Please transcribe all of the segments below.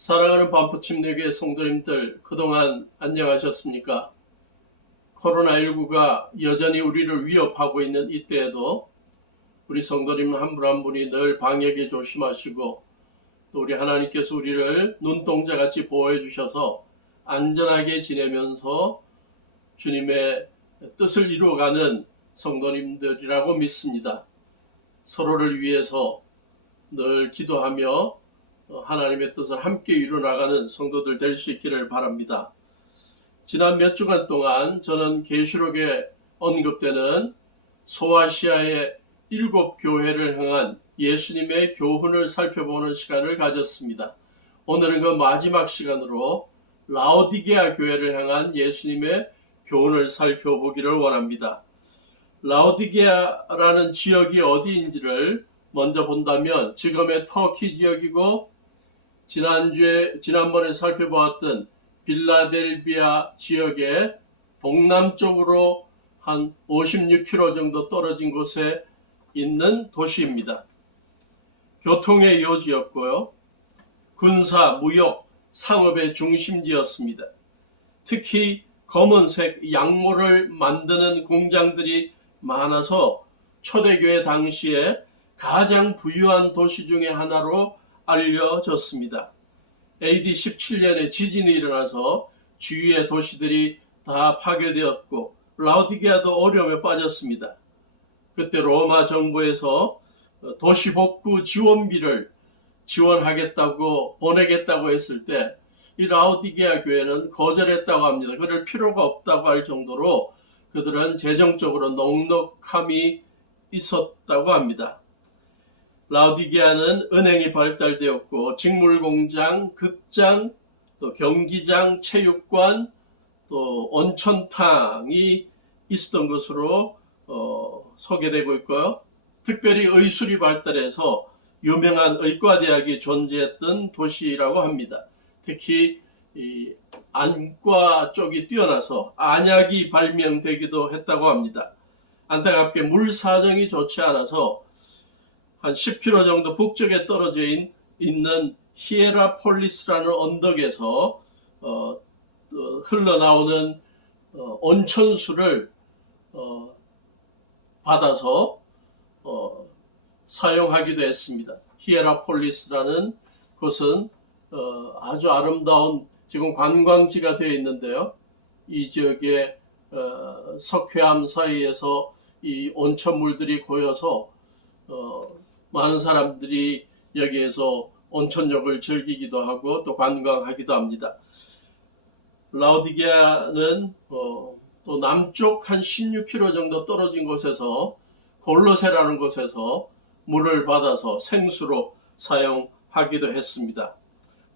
사랑하는 반포침례교회 성도님들, 그동안 안녕하셨습니까? 코로나19가 여전히 우리를 위협하고 있는 이때에도 우리 성도님 한 분 한 분이 늘 방역에 조심하시고 또 우리 하나님께서 우리를 눈동자같이 보호해 주셔서 안전하게 지내면서 주님의 뜻을 이루어가는 성도님들이라고 믿습니다. 서로를 위해서 늘 기도하며 하나님의 뜻을 함께 이루어나가는 성도들 될 수 있기를 바랍니다. 지난 몇 주간 동안 저는 계시록에 언급되는 소아시아의 7교회를 향한 예수님의 교훈을 살펴보는 시간을 가졌습니다. 오늘은 그 마지막 시간으로 라오디게아 교회를 향한 예수님의 교훈을 살펴보기를 원합니다. 라오디게아라는 지역이 어디인지를 먼저 본다면 지금의 터키 지역이고 지난번에 살펴보았던 빌라델비아 지역의 동남쪽으로 한 56km 정도 떨어진 곳에 있는 도시입니다. 교통의 요지였고요. 군사, 무역, 상업의 중심지였습니다. 특히 검은색 양모를 만드는 공장들이 많아서 초대교회 당시에 가장 부유한 도시 중의 하나로 알려졌습니다. AD 17년에 지진이 일어나서 주위의 도시들이 다 파괴되었고 라오디게아도 어려움에 빠졌습니다. 그때 로마 정부에서 도시복구 지원비를 지원하겠다고 보내겠다고 했을 때 이 라오디게아 교회는 거절했다고 합니다. 그럴 필요가 없다고 할 정도로 그들은 재정적으로 넉넉함이 있었다고 합니다. 라오디게아는 은행이 발달되었고 직물공장, 극장, 또 경기장, 체육관, 또 온천탕이 있었던 것으로 소개되고 있고요. 특별히 의술이 발달해서 유명한 의과대학이 존재했던 도시라고 합니다. 특히 이 안과 쪽이 뛰어나서 안약이 발명되기도 했다고 합니다. 안타깝게 물 사정이 좋지 않아서 한 10km 정도 북쪽에 떨어져 있는 히에라폴리스라는 언덕에서 흘러나오는 온천수를 받아서 사용하기도 했습니다. 히에라폴리스라는 곳은 아주 아름다운 지금 관광지가 되어 있는데요. 이 지역의 석회암 사이에서 이 온천물들이 고여서 많은 사람들이 여기에서 온천욕을 즐기기도 하고 또 관광하기도 합니다. 라오디게아는 또 남쪽 한 16km 정도 떨어진 곳에서 골로세라는 곳에서 물을 받아서 생수로 사용하기도 했습니다.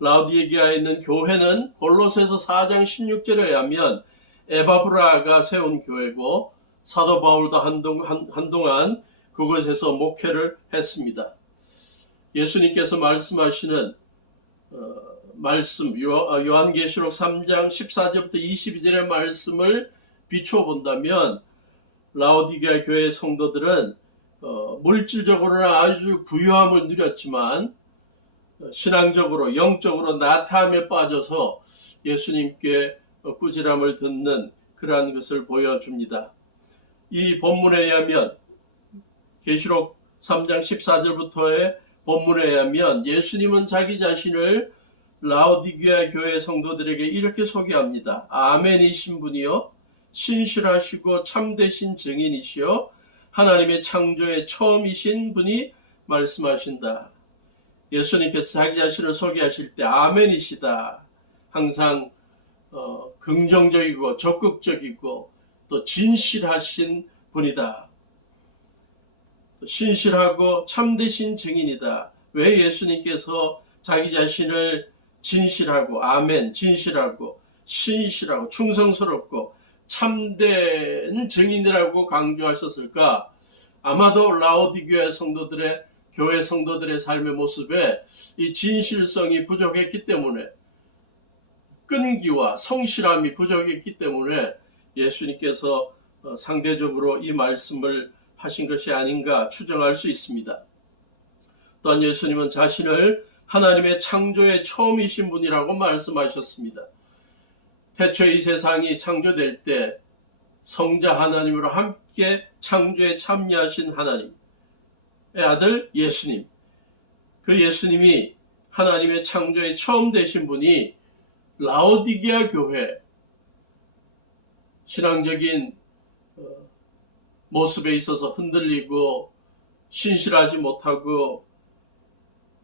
라오디게아에 있는 교회는 골로새서 4장 16절에 의하면 에바브라가 세운 교회고 사도 바울도 한동안 그곳에서 목회를 했습니다. 예수님께서 말씀하시는 말씀 요한계시록 3장 14절부터 22절의 말씀을 비추어 본다면 라오디게아 교회 성도들은 물질적으로는 아주 부유함을 누렸지만 신앙적으로 영적으로 나태함에 빠져서 예수님께 꾸지람을 듣는 그러한 것을 보여줍니다. 이 본문에 의하면 계시록 3장 14절부터의 본문에 의하면 예수님은 자기 자신을 라오디게아 교회 성도들에게 이렇게 소개합니다. 아멘이신 분이요 신실하시고 참되신 증인이시요 하나님의 창조의 처음이신 분이 말씀하신다. 예수님께서 자기 자신을 소개하실 때 아멘이시다. 항상 긍정적이고 적극적이고 또 진실하신 분이다. 신실하고 참되신 증인이다. 왜 예수님께서 자기 자신을 진실하고 아멘, 진실하고 신실하고 충성스럽고 참된 증인이라고 강조하셨을까? 아마도 라오디게아 성도들의 교회 성도들의 삶의 모습에 이 진실성이 부족했기 때문에 끈기와 성실함이 부족했기 때문에 예수님께서 상대적으로 이 말씀을 하신 것이 아닌가 추정할 수 있습니다. 또한 예수님은 자신을 하나님의 창조의 처음이신 분이라고 말씀하셨습니다. 태초에 이 세상이 창조될 때 성자 하나님으로 함께 창조에 참여하신 하나님의 아들 예수님, 그 예수님이 하나님의 창조의 처음 되신 분이 라오디게아 교회 신앙적인 모습에 있어서 흔들리고 신실하지 못하고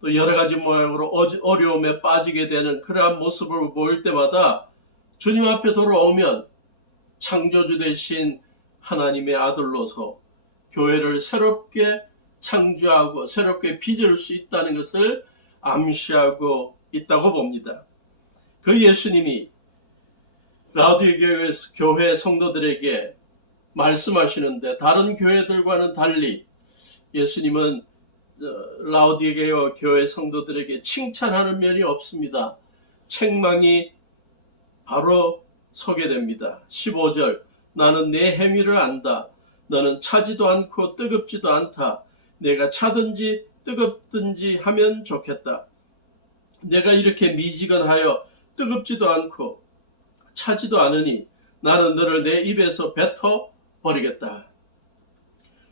또 여러 가지 모양으로 어려움에 빠지게 되는 그러한 모습을 보일 때마다 주님 앞에 돌아오면 창조주 되신 하나님의 아들로서 교회를 새롭게 창조하고 새롭게 빚을 수 있다는 것을 암시하고 있다고 봅니다. 그 예수님이 라오디게아 교회 성도들에게 말씀하시는데 다른 교회들과는 달리 예수님은 라오디게아 교회 성도들에게 칭찬하는 면이 없습니다. 책망이 바로 소개됩니다. 15절 나는 내 행위를 안다. 너는 차지도 않고 뜨겁지도 않다. 내가 차든지 뜨겁든지 하면 좋겠다. 내가 이렇게 미지근하여 뜨겁지도 않고 차지도 않으니 나는 너를 내 입에서 뱉어 버리겠다.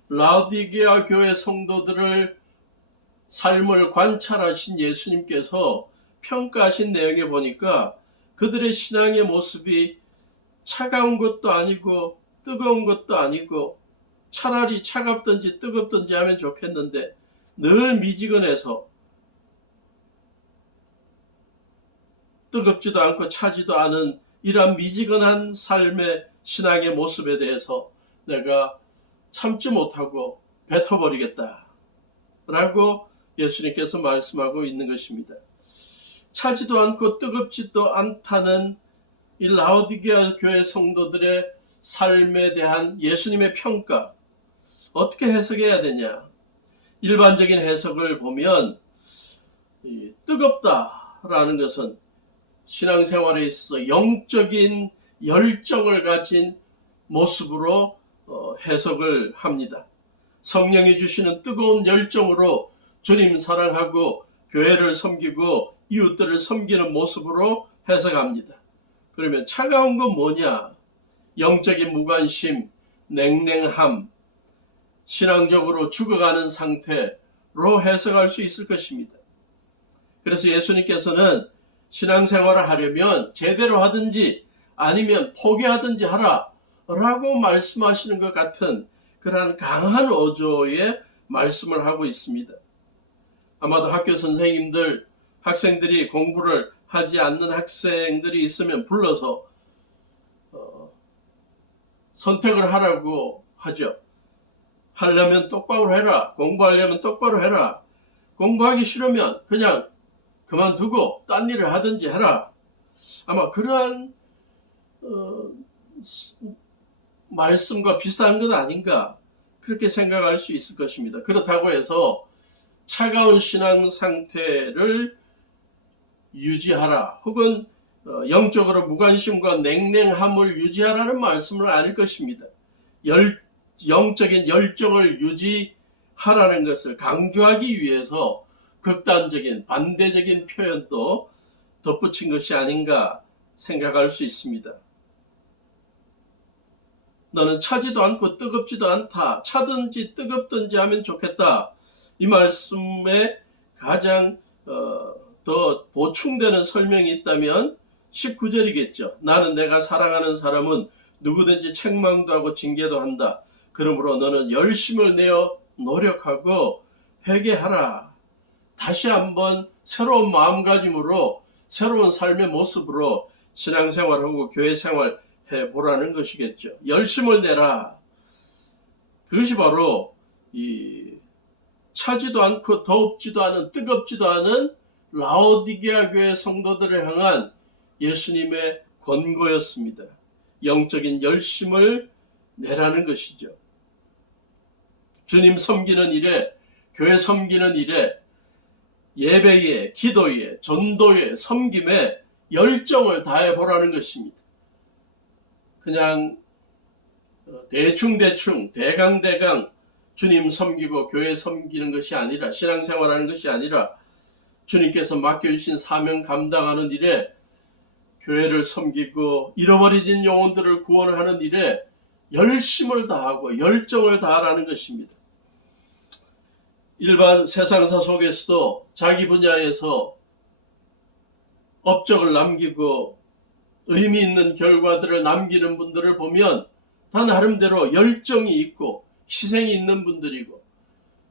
라오디게아 교회 성도들을 삶을 관찰하신 예수님께서 평가하신 내용에 보니까 그들의 신앙의 모습이 차가운 것도 아니고 뜨거운 것도 아니고 차라리 차갑든지 뜨겁든지 하면 좋겠는데 늘 미지근해서 뜨겁지도 않고 차지도 않은 이러한 미지근한 삶의 신앙의 모습에 대해서 내가 참지 못하고 뱉어버리겠다 라고 예수님께서 말씀하고 있는 것입니다. 차지도 않고 뜨겁지도 않다는 이 라오디게아 교회 성도들의 삶에 대한 예수님의 평가, 어떻게 해석해야 되냐? 일반적인 해석을 보면 뜨겁다라는 것은 신앙생활에 있어서 영적인 열정을 가진 모습으로 해석을 합니다. 성령이 주시는 뜨거운 열정으로 주님 사랑하고 교회를 섬기고 이웃들을 섬기는 모습으로 해석합니다. 그러면 차가운 건 뭐냐? 영적인 무관심, 냉랭함, 신앙적으로 죽어가는 상태로 해석할 수 있을 것입니다. 그래서 예수님께서는 신앙생활을 하려면 제대로 하든지 아니면 포기하든지 하라 라고 말씀하시는 것 같은 그러한 강한 어조의 말씀을 하고 있습니다. 아마도 학교 선생님들, 학생들이 공부를 하지 않는 학생들이 있으면 불러서 선택을 하라고 하죠. 하려면 똑바로 해라. 공부하려면 똑바로 해라. 공부하기 싫으면 그냥 그만두고 딴 일을 하든지 해라. 아마 그러한 말씀과 비슷한 것 아닌가 그렇게 생각할 수 있을 것입니다. 그렇다고 해서 차가운 신앙 상태를 유지하라 혹은 영적으로 무관심과 냉랭함을 유지하라는 말씀은 아닐 것입니다. 영적인 열정을 유지하라는 것을 강조하기 위해서 극단적인 반대적인 표현도 덧붙인 것이 아닌가 생각할 수 있습니다. 너는 차지도 않고 뜨겁지도 않다. 차든지 뜨겁든지 하면 좋겠다. 이 말씀에 가장 더 보충되는 설명이 있다면 19절이겠죠. 나는 내가 사랑하는 사람은 누구든지 책망도 하고 징계도 한다. 그러므로 너는 열심을 내어 노력하고 회개하라. 다시 한번 새로운 마음가짐으로 새로운 삶의 모습으로 신앙생활하고 교회생활 해보라는 것이겠죠. 열심을 내라. 그것이 바로 이 차지도 않고 더웁지도 않은 뜨겁지도 않은 라오디게아 교회 성도들을 향한 예수님의 권고였습니다. 영적인 열심을 내라는 것이죠. 주님 섬기는 일에, 교회 섬기는 일에, 예배에, 기도에, 전도에, 섬김에 열정을 다해보라는 것입니다. 그냥 대충대충, 대강대강 주님 섬기고 교회 섬기는 것이 아니라, 신앙생활하는 것이 아니라 주님께서 맡겨주신 사명 감당하는 일에, 교회를 섬기고 잃어버려진 영혼들을 구원하는 일에 열심을 다하고 열정을 다하라는 것입니다. 일반 세상사 속에서도 자기 분야에서 업적을 남기고 의미 있는 결과들을 남기는 분들을 보면 다 나름대로 열정이 있고 희생이 있는 분들이고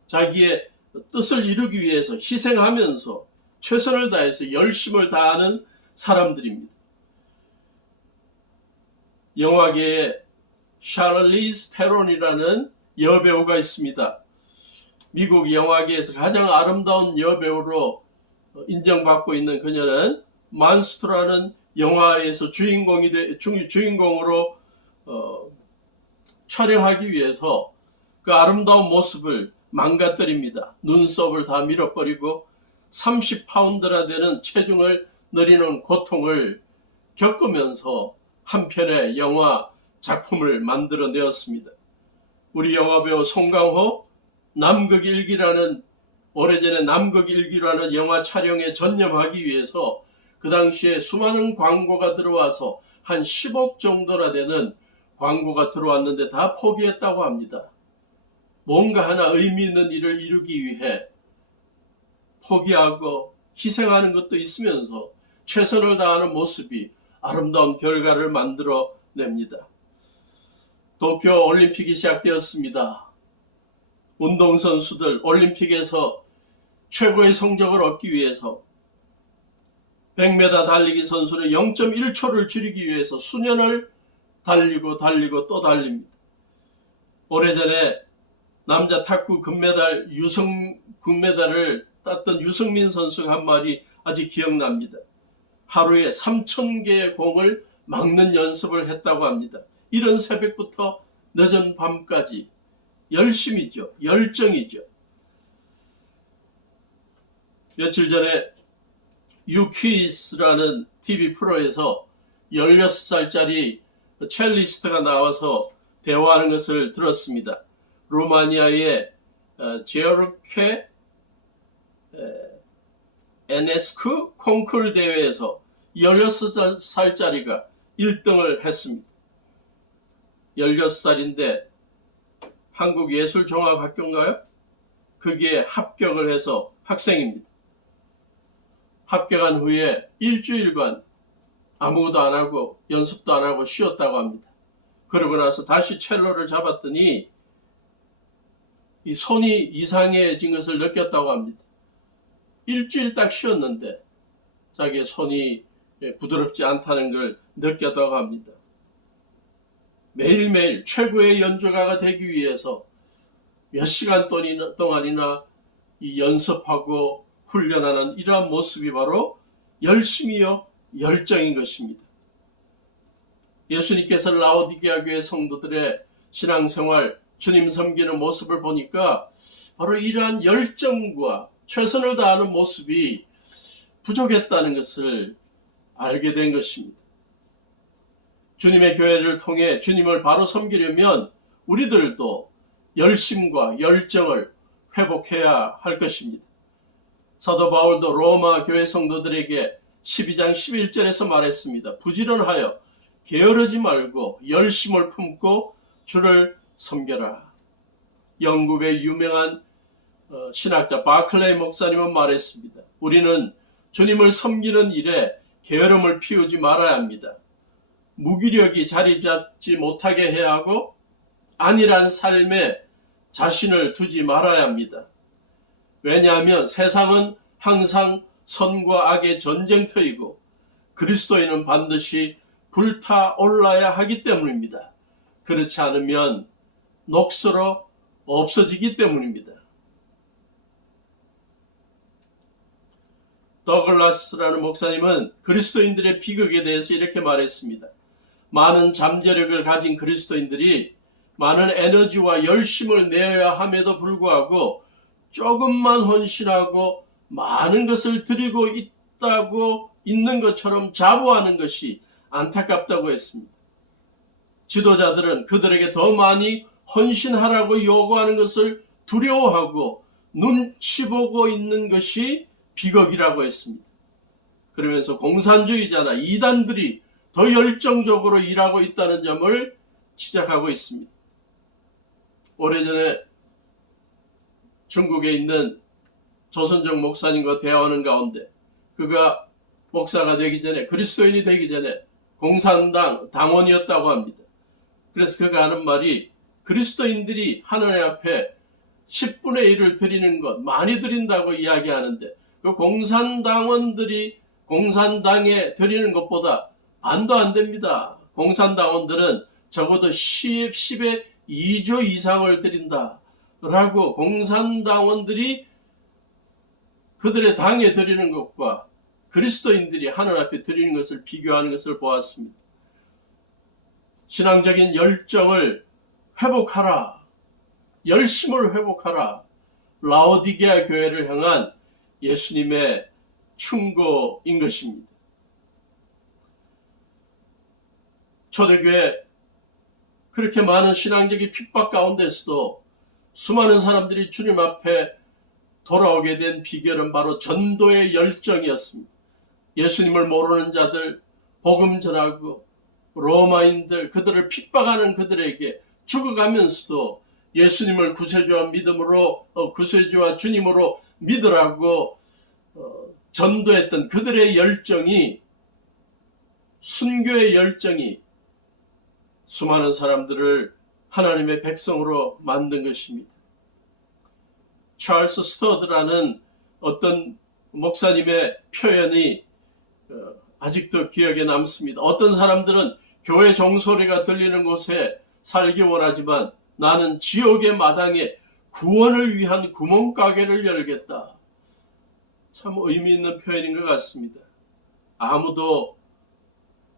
자기의 뜻을 이루기 위해서 희생하면서 최선을 다해서 열심을 다하는 사람들입니다. 영화계에 샤를리즈 테론이라는 여배우가 있습니다. 미국 영화계에서 가장 아름다운 여배우로 인정받고 있는 그녀는 만스터라는 영화에서 주인공으로 촬영하기 위해서 그 아름다운 모습을 망가뜨립니다. 눈썹을 다 밀어버리고 30파운드나 되는 체중을 늘리는 고통을 겪으면서 한 편의 영화 작품을 만들어내었습니다. 우리 영화배우 송강호 남극일기라는 오래전에 남극 일기라는 영화 촬영에 전념하기 위해서 그 당시에 수많은 광고가 들어와서 한 10억 정도나 되는 광고가 들어왔는데 다 포기했다고 합니다. 뭔가 하나 의미 있는 일을 이루기 위해 포기하고 희생하는 것도 있으면서 최선을 다하는 모습이 아름다운 결과를 만들어냅니다. 도쿄 올림픽이 시작되었습니다. 운동선수들 올림픽에서 최고의 성적을 얻기 위해서 100m 달리기 선수는 0.1초를 줄이기 위해서 수년을 달리고 또 달립니다. 오래전에 남자 탁구 금메달을 땄던 유승민 선수가 한 말이 아직 기억납니다. 하루에 3,000개의 공을 막는 연습을 했다고 합니다. 이런 새벽부터 늦은 밤까지 열심이죠. 열정이죠. 며칠 전에 유퀴즈라는 TV 프로에서 16살짜리 첼리스트가 나와서 대화하는 것을 들었습니다. 루마니아의 제어르케 에네스쿠 콩쿨 대회에서 16살짜리가 1등을 했습니다. 16살인데 한국예술종합학교인가요? 거기에 합격을 해서 학생입니다. 합격한 후에 일주일간 아무것도 안 하고 연습도 안 하고 쉬었다고 합니다. 그러고 나서 다시 첼로를 잡았더니 이 손이 이상해진 것을 느꼈다고 합니다. 일주일 딱 쉬었는데 자기의 손이 부드럽지 않다는 걸 느꼈다고 합니다. 매일매일 최고의 연주가가 되기 위해서 몇 시간 동안이나 이 연습하고 훈련하는 이러한 모습이 바로 열심이요 열정인 것입니다. 예수님께서 라오디게아 교회 성도들의 신앙생활, 주님 섬기는 모습을 보니까 바로 이러한 열정과 최선을 다하는 모습이 부족했다는 것을 알게 된 것입니다. 주님의 교회를 통해 주님을 바로 섬기려면 우리들도 열심과 열정을 회복해야 할 것입니다. 사도 바울도 로마 교회 성도들에게 12장 11절에서 말했습니다. 부지런하여 게으르지 말고 열심을 품고 주를 섬겨라. 영국의 유명한 신학자 바클레이 목사님은 말했습니다. 우리는 주님을 섬기는 일에 게으름을 피우지 말아야 합니다. 무기력이 자리 잡지 못하게 해야 하고 안일한 삶에 자신을 두지 말아야 합니다. 왜냐하면 세상은 항상 선과 악의 전쟁터이고 그리스도인은 반드시 불타올라야 하기 때문입니다. 그렇지 않으면 녹슬어 없어지기 때문입니다. 더글라스라는 목사님은 그리스도인들의 비극에 대해서 이렇게 말했습니다. 많은 잠재력을 가진 그리스도인들이 많은 에너지와 열심을 내어야 함에도 불구하고 조금만 헌신하고 많은 것을 드리고 있는 것처럼 자부하는 것이 안타깝다고 했습니다. 지도자들은 그들에게 더 많이 헌신하라고 요구하는 것을 두려워하고 눈치 보고 있는 것이 비극이라고 했습니다. 그러면서 공산주의자나 이단들이 더 열정적으로 일하고 있다는 점을 지적하고 있습니다. 오래전에 중국에 있는 조선족 목사님과 대화하는 가운데 그가 목사가 되기 전에 그리스도인이 되기 전에 공산당 당원이었다고 합니다. 그래서 그가 하는 말이 그리스도인들이 하나님 앞에 10분의 1을 드리는 것 많이 드린다고 이야기하는데 그 공산당원들이 공산당에 드리는 것보다 반도 안 됩니다. 공산당원들은 적어도 10의 2조 이상을 드린다 라고 공산당원들이 그들의 당에 드리는 것과 그리스도인들이 하나님 앞에 드리는 것을 비교하는 것을 보았습니다. 신앙적인 열정을 회복하라. 열심을 회복하라. 라오디게아 교회를 향한 예수님의 충고인 것입니다. 초대교회 그렇게 많은 신앙적인 핍박 가운데서도 수많은 사람들이 주님 앞에 돌아오게 된 비결은 바로 전도의 열정이었습니다. 예수님을 모르는 자들, 복음 전하고 로마인들, 그들을 핍박하는 그들에게 죽어가면서도 예수님을 구세주와 믿음으로 구세주와 주님으로 믿으라고 전도했던 그들의 열정이, 순교의 열정이 수많은 사람들을 하나님의 백성으로 만든 것입니다. 찰스 스터드라는 어떤 목사님의 표현이 아직도 기억에 남습니다. 어떤 사람들은 교회 종소리가 들리는 곳에 살기 원하지만 나는 지옥의 마당에 구원을 위한 구멍가게를 열겠다. 참 의미 있는 표현인 것 같습니다. 아무도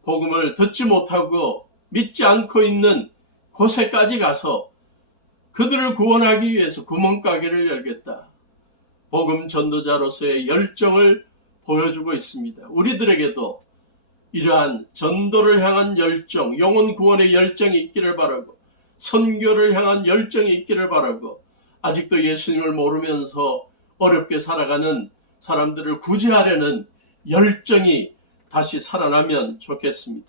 복음을 듣지 못하고 믿지 않고 있는 곳에까지 가서 그들을 구원하기 위해서 구멍가게를 열겠다. 복음 전도자로서의 열정을 보여주고 있습니다. 우리들에게도 이러한 전도를 향한 열정, 영혼 구원의 열정이 있기를 바라고, 선교를 향한 열정이 있기를 바라고, 아직도 예수님을 모르면서 어렵게 살아가는 사람들을 구제하려는 열정이 다시 살아나면 좋겠습니다.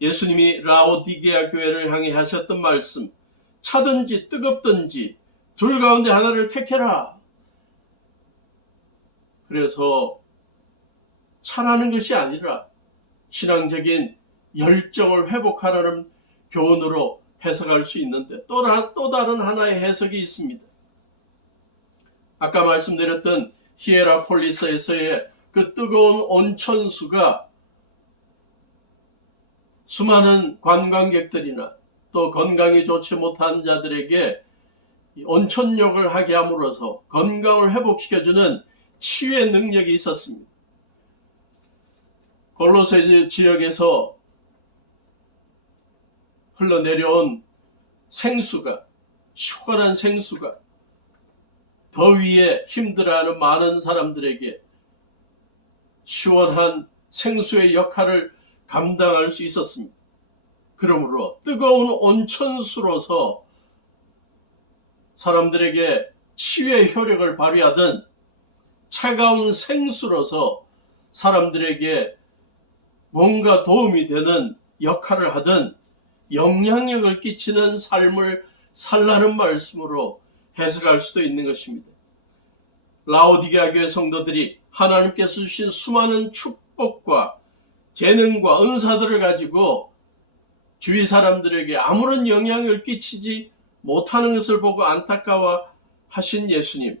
예수님이 라오디게아 교회를 향해 하셨던 말씀, 차든지 뜨겁든지 둘 가운데 하나를 택해라. 그래서 차라는 것이 아니라 신앙적인 열정을 회복하라는 교훈으로 해석할 수 있는데 또 다른 하나의 해석이 있습니다. 아까 말씀드렸던 히에라폴리스에서의 그 뜨거운 온천수가 수많은 관광객들이나 또 건강이 좋지 못한 자들에게 온천욕을 하게 함으로써 건강을 회복시켜주는 치유의 능력이 있었습니다. 골로새 지역에서 흘러내려온 생수가, 시원한 생수가 더위에 힘들어하는 많은 사람들에게 시원한 생수의 역할을 감당할 수 있었습니다. 그러므로 뜨거운 온천수로서 사람들에게 치유의 효력을 발휘하든 차가운 생수로서 사람들에게 뭔가 도움이 되는 역할을 하든 영향력을 끼치는 삶을 살라는 말씀으로 해석할 수도 있는 것입니다. 라오디게아 교회 성도들이 하나님께서 주신 수많은 축복과 재능과 은사들을 가지고 주위 사람들에게 아무런 영향을 끼치지 못하는 것을 보고 안타까워 하신 예수님.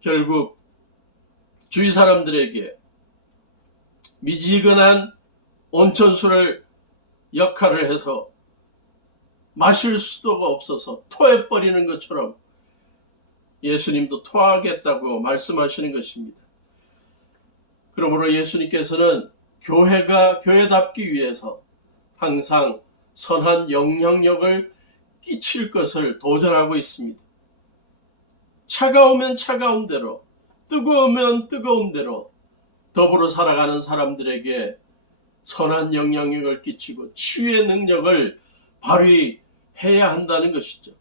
결국 주위 사람들에게 미지근한 온천수를 역할을 해서 마실 수도가 없어서 토해버리는 것처럼 예수님도 토하겠다고 말씀하시는 것입니다. 그러므로 예수님께서는 교회가 교회답기 위해서 항상 선한 영향력을 끼칠 것을 도전하고 있습니다. 차가우면 차가운 대로, 뜨거우면 뜨거운 대로 더불어 살아가는 사람들에게 선한 영향력을 끼치고 치유의 능력을 발휘해야 한다는 것이죠.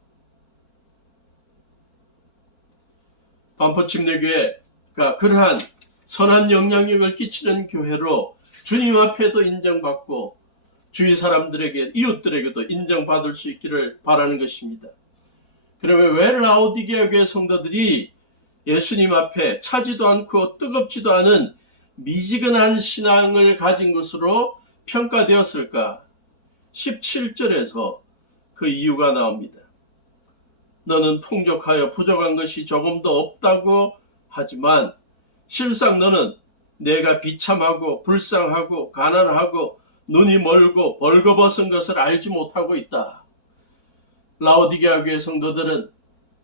반포침례교회가 그러한 선한 영향력을 끼치는 교회로 주님 앞에도 인정받고 주위 사람들에게, 이웃들에게도 인정받을 수 있기를 바라는 것입니다. 그러면 왜 라오디게아 교회 성도들이 예수님 앞에 차지도 않고 뜨겁지도 않은 미지근한 신앙을 가진 것으로 평가되었을까? 17절에서 그 이유가 나옵니다. 너는 풍족하여 부족한 것이 조금도 없다고 하지만 실상 너는 내가 비참하고 불쌍하고 가난하고 눈이 멀고 벌거벗은 것을 알지 못하고 있다. 라오디게아 교회 성도들은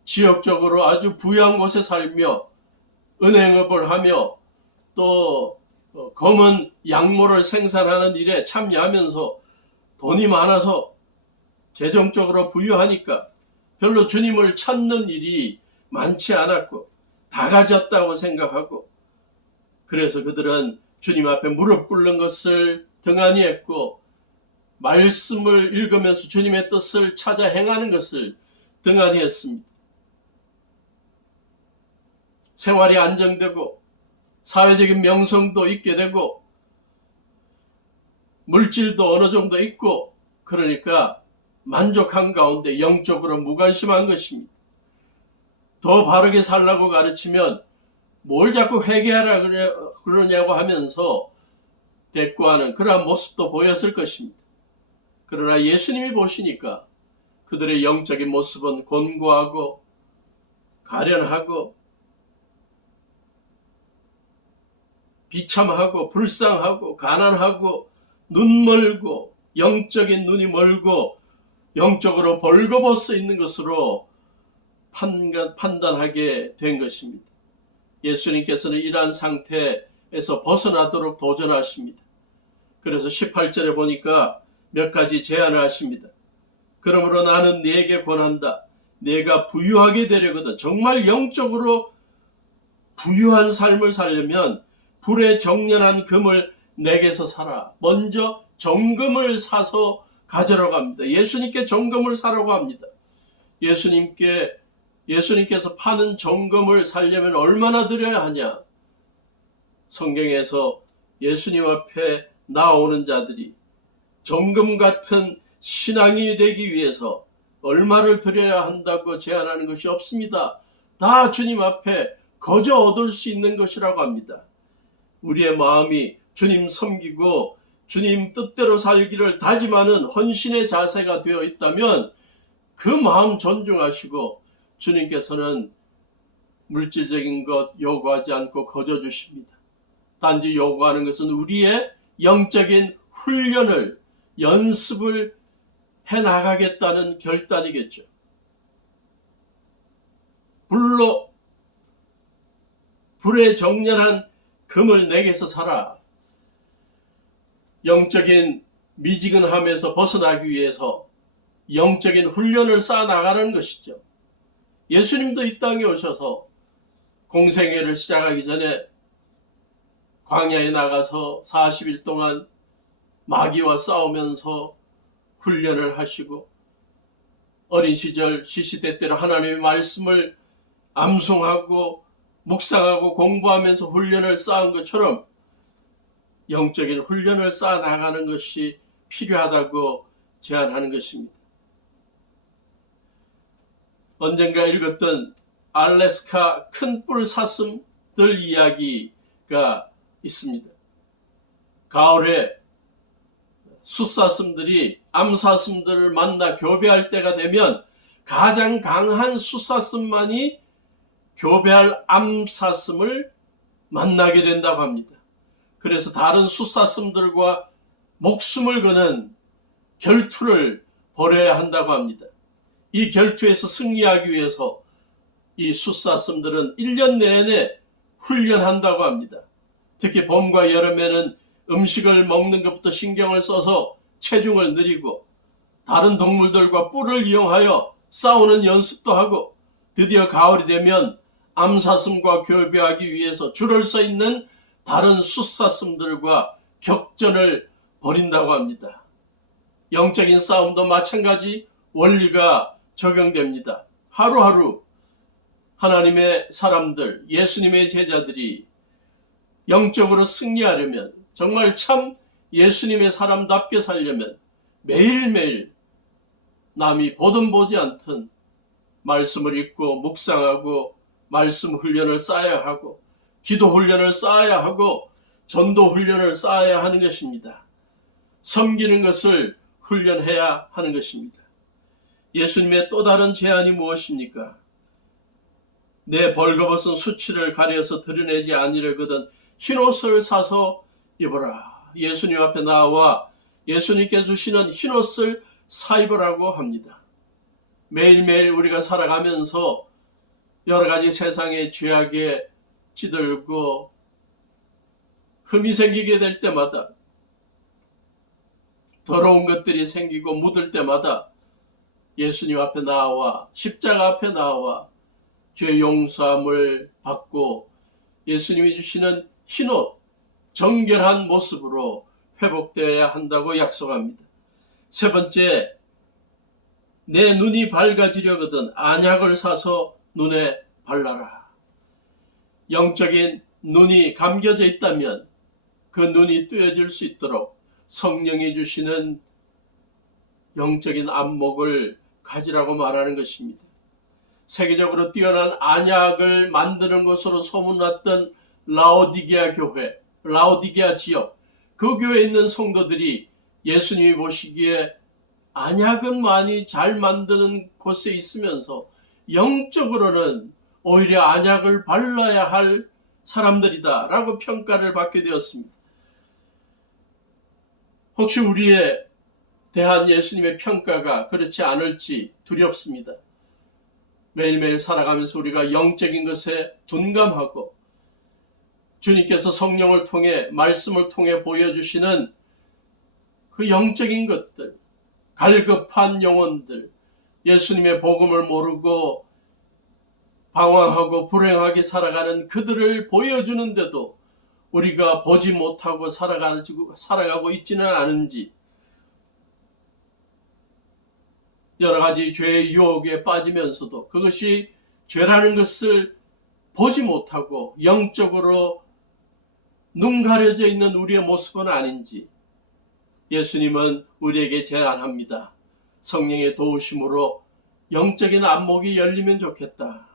지역적으로 아주 부유한 곳에 살며 은행업을 하며 또 검은 양모를 생산하는 일에 참여하면서 돈이 많아서 재정적으로 부유하니까 별로 주님을 찾는 일이 많지 않았고 다 가졌다고 생각하고, 그래서 그들은 주님 앞에 무릎 꿇는 것을 등한히 했고 말씀을 읽으면서 주님의 뜻을 찾아 행하는 것을 등한히 했습니다. 생활이 안정되고 사회적인 명성도 있게 되고 물질도 어느 정도 있고 그러니까 만족한 가운데 영적으로 무관심한 것입니다. 더 바르게 살라고 가르치면 뭘 자꾸 회개하라 그러냐고 하면서 대꾸하는 그러한 모습도 보였을 것입니다. 그러나 예수님이 보시니까 그들의 영적인 모습은 곤고하고 가련하고 비참하고 불쌍하고 가난하고 눈멀고 영적인 눈이 멀고 영적으로 벌거벗어 있는 것으로 판단하게 된 것입니다. 예수님께서는 이러한 상태에서 벗어나도록 도전하십니다. 그래서 18절에 보니까 몇 가지 제안을 하십니다. 그러므로 나는 네게 권한다. 네가 부유하게 되려거든. 정말 영적으로 부유한 삶을 살려면 불에 정련한 금을 내게서 사라. 먼저 정금을 사서 가져라고 합니다. 예수님께 정금을 사라고 합니다. 예수님께서 파는 정금을 살려면 얼마나 드려야 하냐? 성경에서 예수님 앞에 나오는 자들이 정금 같은 신앙인이 되기 위해서 얼마를 드려야 한다고 제안하는 것이 없습니다. 다 주님 앞에 거저 얻을 수 있는 것이라고 합니다. 우리의 마음이 주님 섬기고 주님 뜻대로 살기를 다짐하는 헌신의 자세가 되어 있다면 그 마음 존중하시고 주님께서는 물질적인 것 요구하지 않고 거저 주십니다. 단지 요구하는 것은 우리의 영적인 훈련을 연습을 해나가겠다는 결단이겠죠. 불에 정련한 금을 내게서 사라. 영적인 미지근함에서 벗어나기 위해서 영적인 훈련을 쌓아나가는 것이죠. 예수님도 이 땅에 오셔서 공생애를 시작하기 전에 광야에 나가서 40일 동안 마귀와 싸우면서 훈련을 하시고 어린 시절 시시때때로 하나님의 말씀을 암송하고 묵상하고 공부하면서 훈련을 쌓은 것처럼 영적인 훈련을 쌓아나가는 것이 필요하다고 제안하는 것입니다. 언젠가 읽었던 알래스카 큰 뿔 사슴들 이야기가 있습니다. 가을에 숫사슴들이 암사슴들을 만나 교배할 때가 되면 가장 강한 숫사슴만이 교배할 암사슴을 만나게 된다고 합니다. 그래서 다른 숫사슴들과 목숨을 거는 결투를 벌여야 한다고 합니다. 이 결투에서 승리하기 위해서 이 숫사슴들은 1년 내내 훈련한다고 합니다. 특히 봄과 여름에는 음식을 먹는 것부터 신경을 써서 체중을 늘리고 다른 동물들과 뿔을 이용하여 싸우는 연습도 하고 드디어 가을이 되면 암사슴과 교배하기 위해서 줄을 서 있는 다른 숫사슴들과 격전을 벌인다고 합니다. 영적인 싸움도 마찬가지 원리가 적용됩니다. 하루하루 하나님의 사람들, 예수님의 제자들이 영적으로 승리하려면 정말 참 예수님의 사람답게 살려면 매일매일 남이 보든 보지 않든 말씀을 읽고 묵상하고 말씀 훈련을 쌓아야 하고 기도 훈련을 쌓아야 하고 전도 훈련을 쌓아야 하는 것입니다. 섬기는 것을 훈련해야 하는 것입니다. 예수님의 또 다른 제안이 무엇입니까? 내 벌거벗은 수치를 가려서 드러내지 아니려거든 흰옷을 사서 입어라. 예수님 앞에 나와 예수님께 주시는 흰옷을 사 입으라고 합니다. 매일매일 우리가 살아가면서 여러 가지 세상의 죄악에 찌들고 흠이 생기게 될 때마다 더러운 것들이 생기고 묻을 때마다 예수님 앞에 나와 십자가 앞에 나와 죄 용서함을 받고 예수님이 주시는 흰옷 정결한 모습으로 회복되어야 한다고 약속합니다. 세 번째, 내 눈이 밝아지려거든 안약을 사서 눈에 발라라. 영적인 눈이 감겨져 있다면 그 눈이 뜨여질 수 있도록 성령이 주시는 영적인 안목을 가지라고 말하는 것입니다. 세계적으로 뛰어난 안약을 만드는 것으로 소문났던 라오디게아 교회, 라오디게아 지역, 그 교회에 있는 성도들이 예수님이 보시기에 안약은 많이 잘 만드는 곳에 있으면서 영적으로는 오히려 안약을 발라야 할 사람들이다 라고 평가를 받게 되었습니다. 혹시 우리에 대한 예수님의 평가가 그렇지 않을지 두렵습니다. 매일매일 살아가면서 우리가 영적인 것에 둔감하고 주님께서 성령을 통해 말씀을 통해 보여주시는 그 영적인 것들, 갈급한 영혼들, 예수님의 복음을 모르고 방황하고 불행하게 살아가는 그들을 보여주는데도 우리가 보지 못하고 살아가고 있지는 않은지, 여러 가지 죄의 유혹에 빠지면서도 그것이 죄라는 것을 보지 못하고 영적으로 눈 가려져 있는 우리의 모습은 아닌지 예수님은 우리에게 제안합니다. 성령의 도우심으로 영적인 안목이 열리면 좋겠다.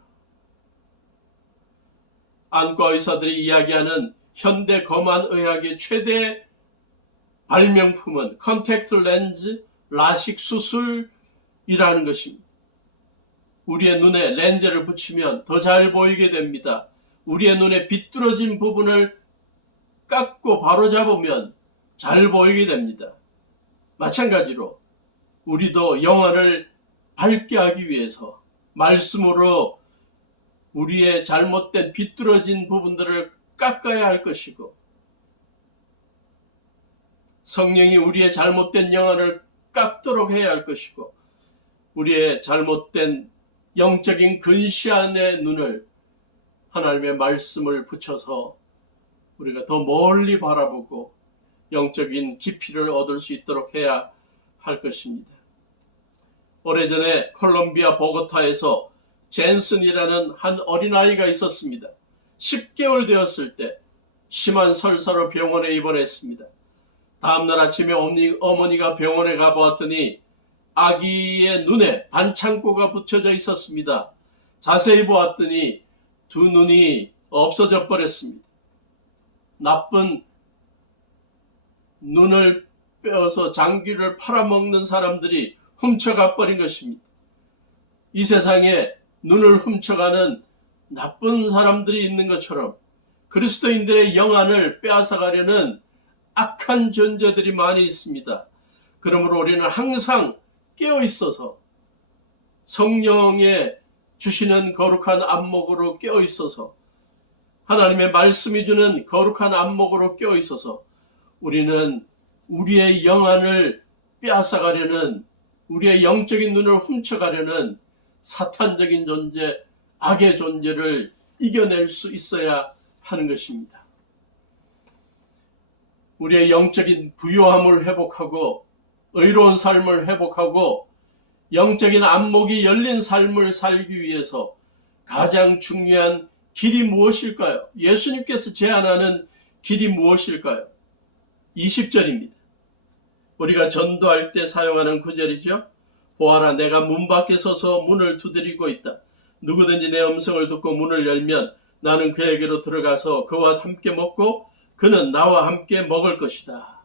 안과 의사들이 이야기하는 현대 검안 의학의 최대 발명품은 컨택트 렌즈 라식 수술이라는 것입니다. 우리의 눈에 렌즈를 붙이면 더 잘 보이게 됩니다. 우리의 눈에 비뚤어진 부분을 깎고 바로잡으면 잘 보이게 됩니다. 마찬가지로 우리도 영혼을 밝게 하기 위해서 말씀으로 우리의 잘못된 비뚤어진 부분들을 깎아야 할 것이고, 성령이 우리의 잘못된 영혼을 깎도록 해야 할 것이고, 우리의 잘못된 영적인 근시안의 눈을 하나님의 말씀을 붙여서 우리가 더 멀리 바라보고 영적인 깊이를 얻을 수 있도록 해야 할 것입니다. 오래전에 콜롬비아 보고타에서 젠슨이라는 한 어린아이가 있었습니다. 10개월 되었을 때 심한 설사로 병원에 입원했습니다. 다음날 아침에 어머니가 병원에 가보았더니 아기의 눈에 반창고가 붙여져 있었습니다. 자세히 보았더니 두 눈이 없어져 버렸습니다. 나쁜 눈을 빼어서 장기를 팔아먹는 사람들이 훔쳐가 버린 것입니다. 이 세상에 눈을 훔쳐가는 나쁜 사람들이 있는 것처럼 그리스도인들의 영안을 빼앗아가려는 악한 존재들이 많이 있습니다. 그러므로 우리는 항상 깨어 있어서 성령의 주시는 거룩한 안목으로 깨어 있어서 하나님의 말씀이 주는 거룩한 안목으로 깨어 있어서 우리는 우리의 영안을 빼앗아가려는, 우리의 영적인 눈을 훔쳐가려는 사탄적인 존재, 악의 존재를 이겨낼 수 있어야 하는 것입니다. 우리의 영적인 부요함을 회복하고 의로운 삶을 회복하고 영적인 안목이 열린 삶을 살기 위해서 가장 중요한 길이 무엇일까요? 예수님께서 제안하는 길이 무엇일까요? 20절입니다. 우리가 전도할 때 사용하는 구절이죠. 보아라, 내가 문 밖에 서서 문을 두드리고 있다. 누구든지 내 음성을 듣고 문을 열면 나는 그에게로 들어가서 그와 함께 먹고 그는 나와 함께 먹을 것이다.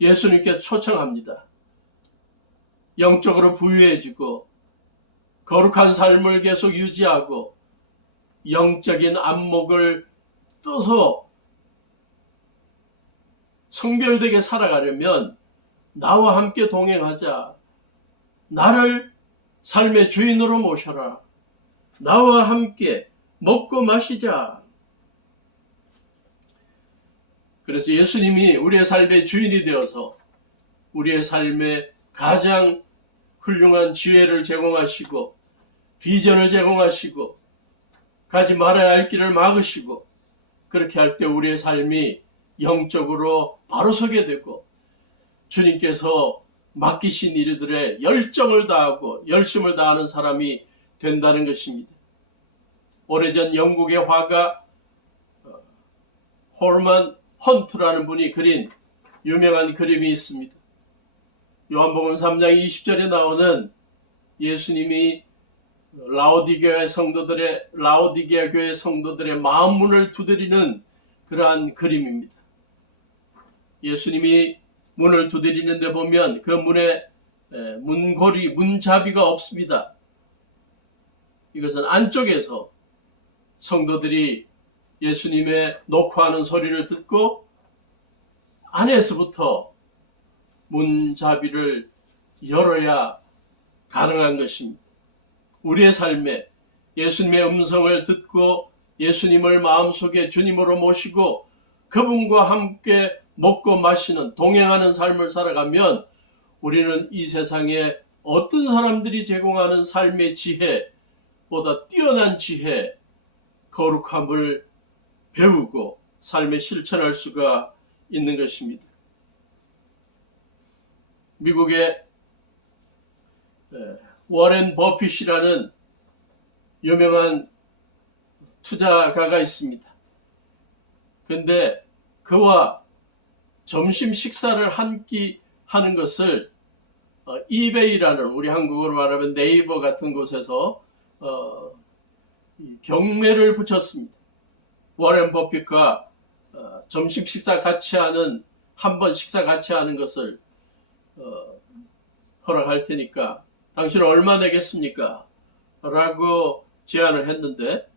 예수님께 초청합니다. 영적으로 부유해지고 거룩한 삶을 계속 유지하고 영적인 안목을 떠서 성별되게 살아가려면 나와 함께 동행하자. 나를 삶의 주인으로 모셔라. 나와 함께 먹고 마시자. 그래서 예수님이 우리의 삶의 주인이 되어서 우리의 삶에 가장 훌륭한 지혜를 제공하시고 비전을 제공하시고 가지 말아야 할 길을 막으시고, 그렇게 할 때 우리의 삶이 영적으로 바로 서게 되고 주님께서 맡기신 일들에 열정을 다하고 열심을 다하는 사람이 된다는 것입니다. 오래전 영국의 화가 홀만 헌트라는 분이 그린 유명한 그림이 있습니다. 요한복음 3장 20절에 나오는 예수님이 라오디게아 교회 성도들의 마음 문을 두드리는 그러한 그림입니다. 예수님이 문을 두드리는데 보면 그 문에 문고리, 문잡이가 없습니다. 이것은 안쪽에서 성도들이 예수님의 녹화하는 소리를 듣고 안에서부터 문잡이를 열어야 가능한 것입니다. 우리의 삶에 예수님의 음성을 듣고 예수님을 마음속에 주님으로 모시고 그분과 함께 먹고 마시는 동행하는 삶을 살아가면 우리는 이 세상에 어떤 사람들이 제공하는 삶의 지혜보다 뛰어난 지혜, 거룩함을 배우고 삶에 실천할 수가 있는 것입니다. 미국의 워렌 버핏이라는 유명한 투자가가 있습니다. 근데 그와 점심 식사를 한 끼 하는 것을 이베이라는, 우리 한국어로 말하면 네이버 같은 곳에서 경매를 붙였습니다. 워렌 버핏과 점심 식사 같이 하는, 한 번 식사 같이 하는 것을 허락할 테니까 당신은 얼마 내겠습니까? 라고 제안을 했는데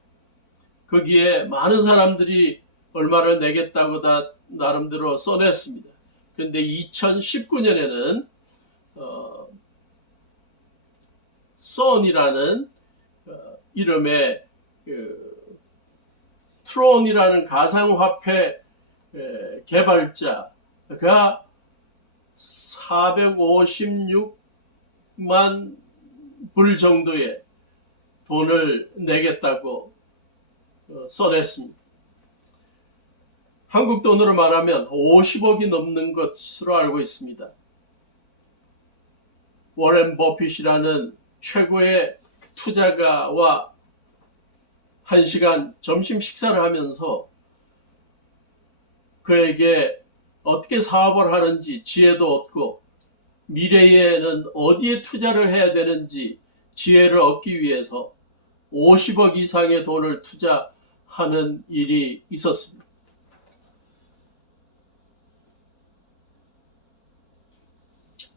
거기에 많은 사람들이 얼마를 내겠다고 다 나름대로 써냈습니다. 그런데 2019년에는 선이라는 이름의 트론이라는 가상화폐 개발자가 456만 불 정도의 돈을 내겠다고 써냈습니다. 한국 돈으로 말하면 50억이 넘는 것으로 알고 있습니다. 워렌 버핏이라는 최고의 투자가와 1시간 점심 식사를 하면서 그에게 어떻게 사업을 하는지 지혜도 얻고 미래에는 어디에 투자를 해야 되는지 지혜를 얻기 위해서 50억 이상의 돈을 투자하는 일이 있었습니다.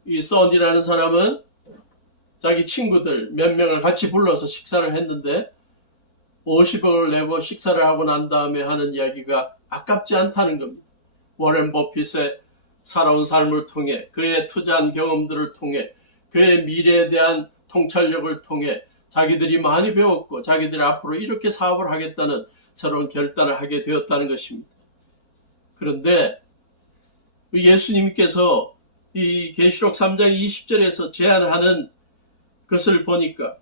이 선이라는 사람은 자기 친구들 몇 명을 같이 불러서 식사를 했는데 50억을 내고 식사를 하고 난 다음에 하는 이야기가 아깝지 않다는 겁니다. 워렌 버핏의 살아온 삶을 통해, 그의 투자한 경험들을 통해, 그의 미래에 대한 통찰력을 통해 자기들이 많이 배웠고 자기들이 앞으로 이렇게 사업을 하겠다는 새로운 결단을 하게 되었다는 것입니다. 그런데 예수님께서 이 계시록 3장 20절에서 제안하는 것을 보니까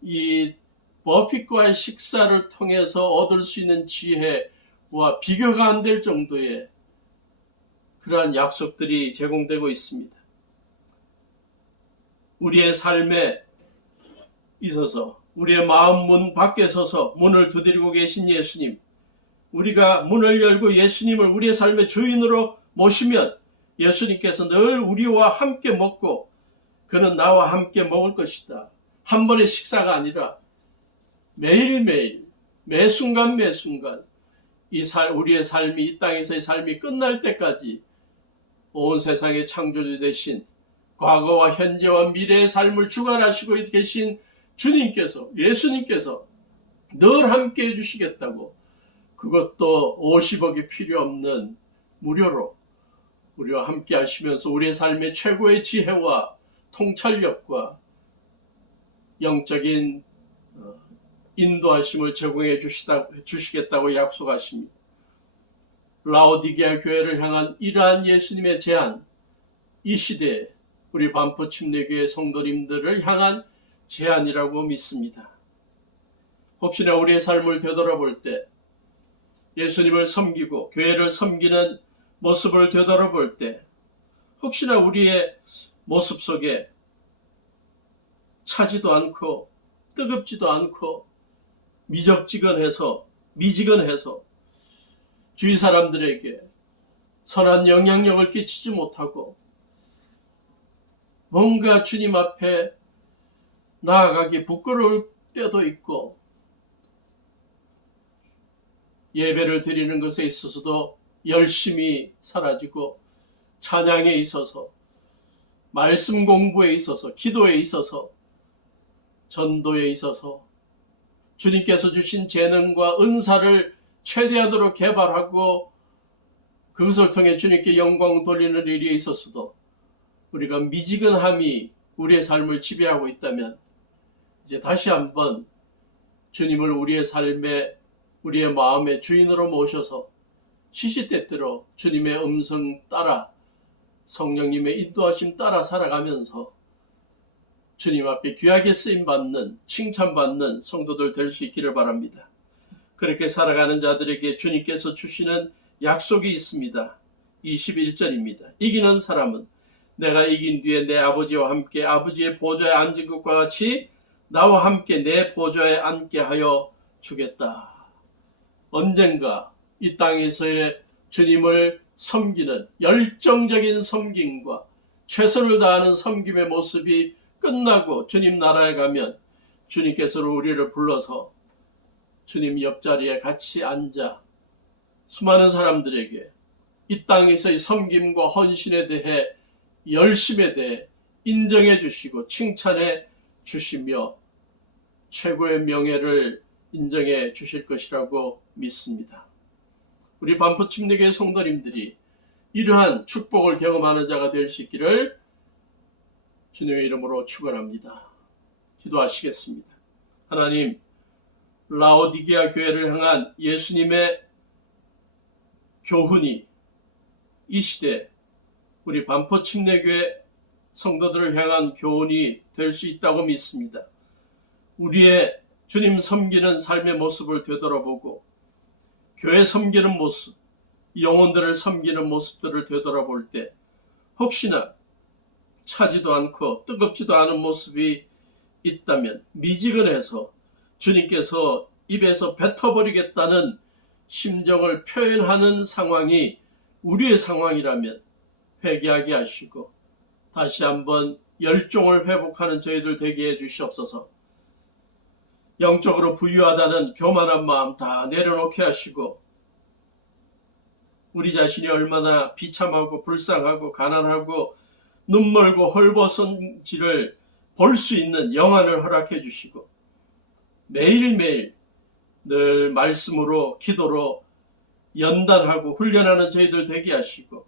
이 버핏과의 식사를 통해서 얻을 수 있는 지혜와 비교가 안 될 정도의 그러한 약속들이 제공되고 있습니다. 우리의 삶에 있어서 우리의 마음 문 밖에 서서 문을 두드리고 계신 예수님, 우리가 문을 열고 예수님을 우리의 삶의 주인으로 모시면 예수님께서 늘 우리와 함께 먹고 그는 나와 함께 먹을 것이다. 한 번의 식사가 아니라 매일매일 매순간 우리의 삶이, 이 땅에서의 삶이 끝날 때까지 온 세상의 창조주 되신 과거와 현재와 미래의 삶을 주관하시고 계신 주님께서, 예수님께서 늘 함께 해주시겠다고, 그것도 50억이 필요 없는 무료로 우리와 함께 하시면서 우리의 삶의 최고의 지혜와 통찰력과 영적인 인도하심을 제공해 주시겠다고 약속하십니다. 라오디게아 교회를 향한 이러한 예수님의 제안, 이 시대에 우리 반포 침례교회 성도님들을 향한 제안이라고 믿습니다. 혹시나 우리의 삶을 되돌아볼 때, 예수님을 섬기고 교회를 섬기는 모습을 되돌아볼 때, 혹시나 우리의 모습 속에 차지도 않고 뜨겁지도 않고 미지근해서 주위 사람들에게 선한 영향력을 끼치지 못하고 뭔가 주님 앞에 나아가기 부끄러울 때도 있고, 예배를 드리는 것에 있어서도 열심히 사라지고, 찬양에 있어서, 말씀 공부에 있어서, 기도에 있어서, 전도에 있어서 주님께서 주신 재능과 은사를 최대하도록 개발하고 그것을 통해 주님께 영광 돌리는 일에 있어서도 우리가 미지근함이 우리의 삶을 지배하고 있다면, 이제 다시 한번 주님을 우리의 삶에, 우리의 마음의 주인으로 모셔서 시시때때로 주님의 음성 따라, 성령님의 인도하심 따라 살아가면서 주님 앞에 귀하게 쓰임받는, 칭찬받는 성도들 될 수 있기를 바랍니다. 그렇게 살아가는 자들에게 주님께서 주시는 약속이 있습니다. 21절입니다. 이기는 사람은 내가 이긴 뒤에 내 아버지와 함께 아버지의 보좌에 앉은 것과 같이 나와 함께 내 보좌에 앉게 하여 주겠다. 언젠가 이 땅에서의 주님을 섬기는 열정적인 섬김과 최선을 다하는 섬김의 모습이 끝나고 주님 나라에 가면 주님께서 우리를 불러서 주님 옆자리에 같이 앉아 수많은 사람들에게 이 땅에서의 섬김과 헌신에 대해, 열심에 대해 인정해 주시고 칭찬해 주시며 최고의 명예를 인정해 주실 것이라고 믿습니다. 우리 반포 침례교회 성도님들이 이러한 축복을 경험하는 자가 될 수 있기를 주님의 이름으로 축원합니다. 기도하시겠습니다. 하나님, 라오디게아 교회를 향한 예수님의 교훈이 이 시대 우리 반포 침례교회 성도들을 향한 교훈이 될 수 있다고 믿습니다. 우리의 주님 섬기는 삶의 모습을 되돌아보고 교회 섬기는 모습, 영혼들을 섬기는 모습들을 되돌아볼 때 혹시나 차지도 않고 뜨겁지도 않은 모습이 있다면 미지근해서 주님께서 입에서 뱉어버리겠다는 심정을 표현하는 상황이 우리의 상황이라면 회개하게 하시고 다시 한번 열정을 회복하는 저희들 되게 해 주시옵소서. 영적으로 부유하다는 교만한 마음 다 내려놓게 하시고 우리 자신이 얼마나 비참하고 불쌍하고 가난하고 눈멀고 헐벗은지를 볼 수 있는 영안을 허락해 주시고 매일매일 늘 말씀으로 기도로 연단하고 훈련하는 저희들 되게 하시고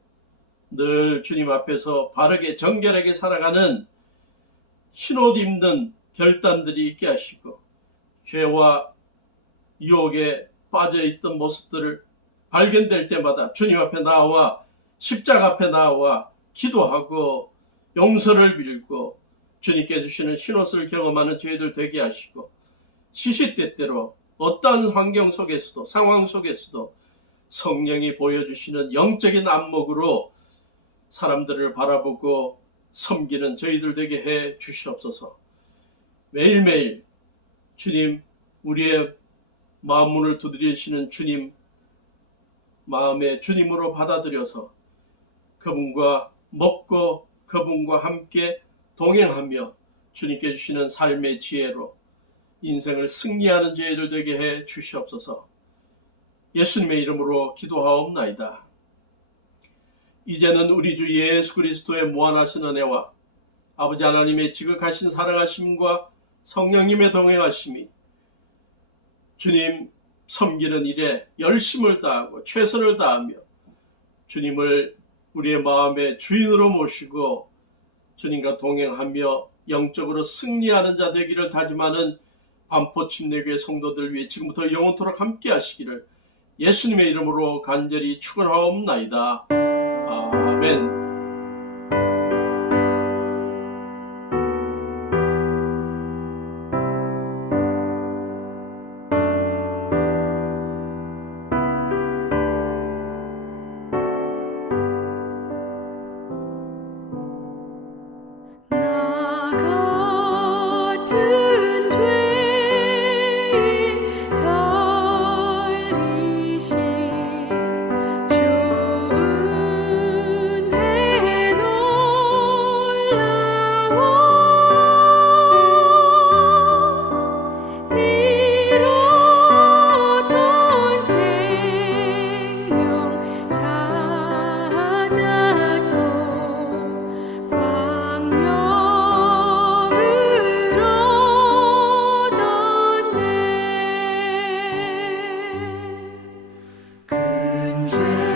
늘 주님 앞에서 바르게 정결하게 살아가는 흰옷 입는 결단들이 있게 하시고 죄와 유혹에 빠져있던 모습들을 발견될 때마다 주님 앞에 나와 십자가 앞에 나와 기도하고 용서를 빌고 주님께 주시는 흰옷을 경험하는 저희들 되게 하시고 시시때때로 어떠한 환경 속에서도 상황 속에서도 성령이 보여주시는 영적인 안목으로 사람들을 바라보고 섬기는 저희들 되게 해 주시옵소서. 매일매일 주님, 우리의 마음 문을 두드리시는 주님, 마음의 주님으로 받아들여서 그분과 먹고 그분과 함께 동행하며 주님께 주시는 삶의 지혜로 인생을 승리하는 저희들 되게 해 주시옵소서. 예수님의 이름으로 기도하옵나이다. 이제는 우리 주 예수 그리스도의 무한하신 은혜와 아버지 하나님의 지극하신 사랑하심과 성령님의 동행하심이 주님 섬기는 일에 열심을 다하고 최선을 다하며 주님을 우리의 마음의 주인으로 모시고 주님과 동행하며 영적으로 승리하는 자 되기를 다짐하는 반포 침례교회 성도들 위해 지금부터 영원토록 함께 하시기를 예수님의 이름으로 간절히 축원하옵나이다. 아멘. 죄